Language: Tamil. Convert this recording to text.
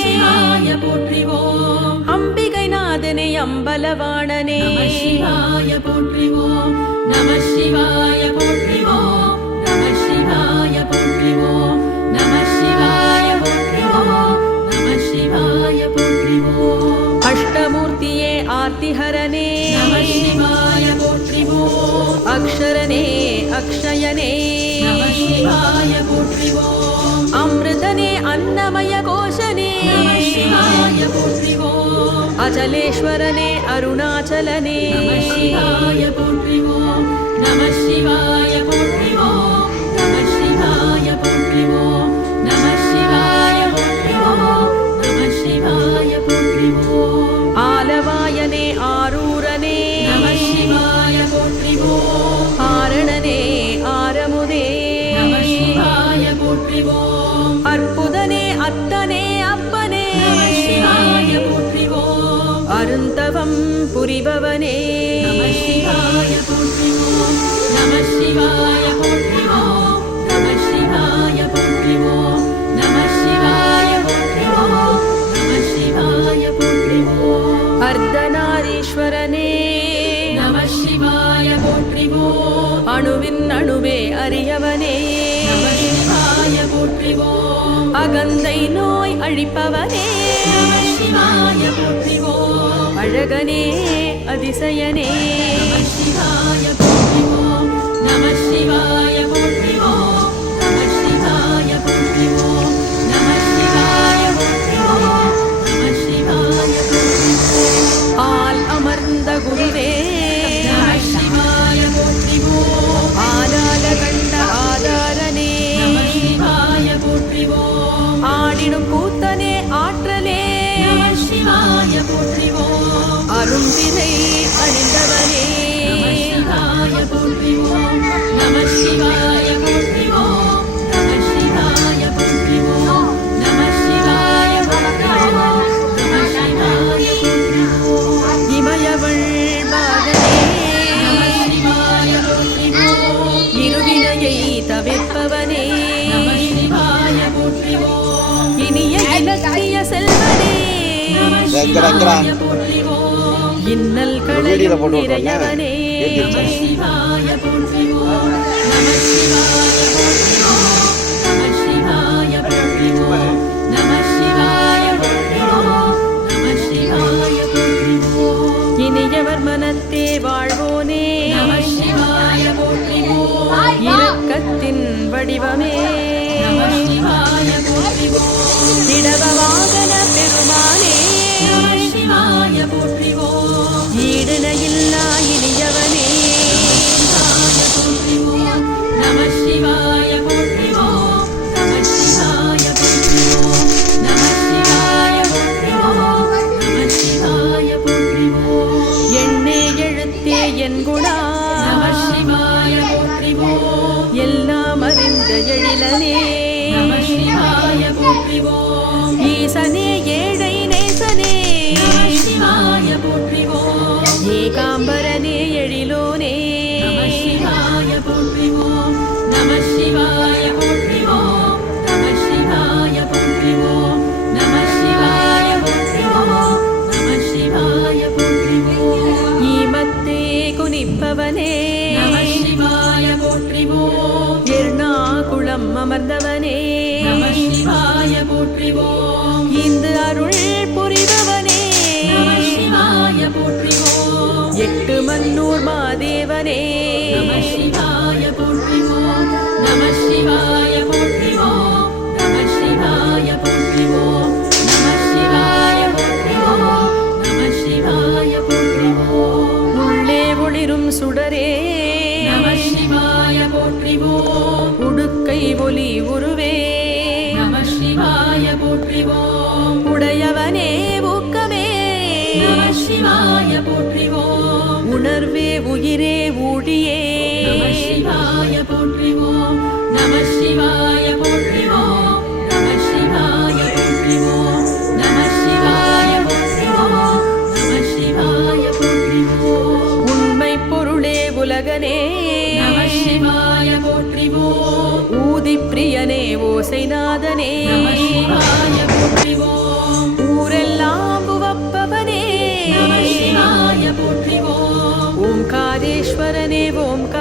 சிவாய போற்றிவோம் அம்பிகை நாதனே அம்பலவாணனே. போற்றிவோம் நம சிவாய போற்றிவோம் நம சிவாய போற்றிவோம் நம சிவாய போற்றிவோம் நம சிவாய போற்றிவோம் அஷ்டமூர்த்தியே ஆர்த்திஹரனே. நம சிவாய போற்றிவோம் அக்ஷரனே அக்ஷயனே. நம சிவாய போற்றிவோம் போற்றிவோம் அருணாச்சலனே நம சிவாய போற்றிவோம் நம சிவாய போற்றிவோம் நம சிவாய போற்றிவோம் நம சிவாய போற்றிவோம் நம சிவாய போற்றிவோம் ஆலவாயனே ஆரூரனே நம சிவாய போற்றிவோம் ஆரணனே ஆரமுதே நம சிவாய போற்றிவோம் அருந்தவம் புரிபவனே. நம சிவாய போற்றிவோம் நம சிவாய போற்றிவோம் நம சிவாய போற்றிவோம் நம சிவாய போற்றிவோம் நம சிவாய போற்றிவோம் அர்த்தநாரீஸ்வரனே. நம சிவாய போற்றிவோம் அணுவின் அணுவே அறியவனே. நம சிவாய போற்றிவோம் அகந்தை நோய் அழிப்பவனே. நம சிவாய போற்றிவோம் அழகனே அதிசயனே. சிவாய போற்றிவோம் நம சிவாய போற்றிவோம் நம சிவாய போற்றிவோம் நம சிவாய போற்றிவோம் நம சிவாய போற்றிவோம் ஆல் அமர்ந்த குருவே. நம சிவாய போற்றிவோம் ஆலால கண்ட ஆதாரனே. நம சிவாய போற்றிவோம். ஆடிடும் போற்றிவோம் இருவினையை தவிர்ப்பவனே. நம சிவாய போற்றிவோம் இனிய இலக்கிய செல்வனே. நம சிவாய போற்றிவோம் இன்னல் வீடியோல களையும் போட்டு விட்றேன். நிறையவனே சிவாய போற்றிவோம் போற்றிவோம். இந்து அருள் புரிபவனே. எட்டு மன்னூர் மாதேவனே. போற்றிவோம். உடையவனே ஊக்கமே. சிவாய போற்றிவோம். உணர்வே உயிரே ஊழியே. சிவாய போற்றிவோம். ஓசைநாதனே. ஊரெல்லாம் புவப்பவனே. ஓம்காரேஸ்வரனே ஓம்கார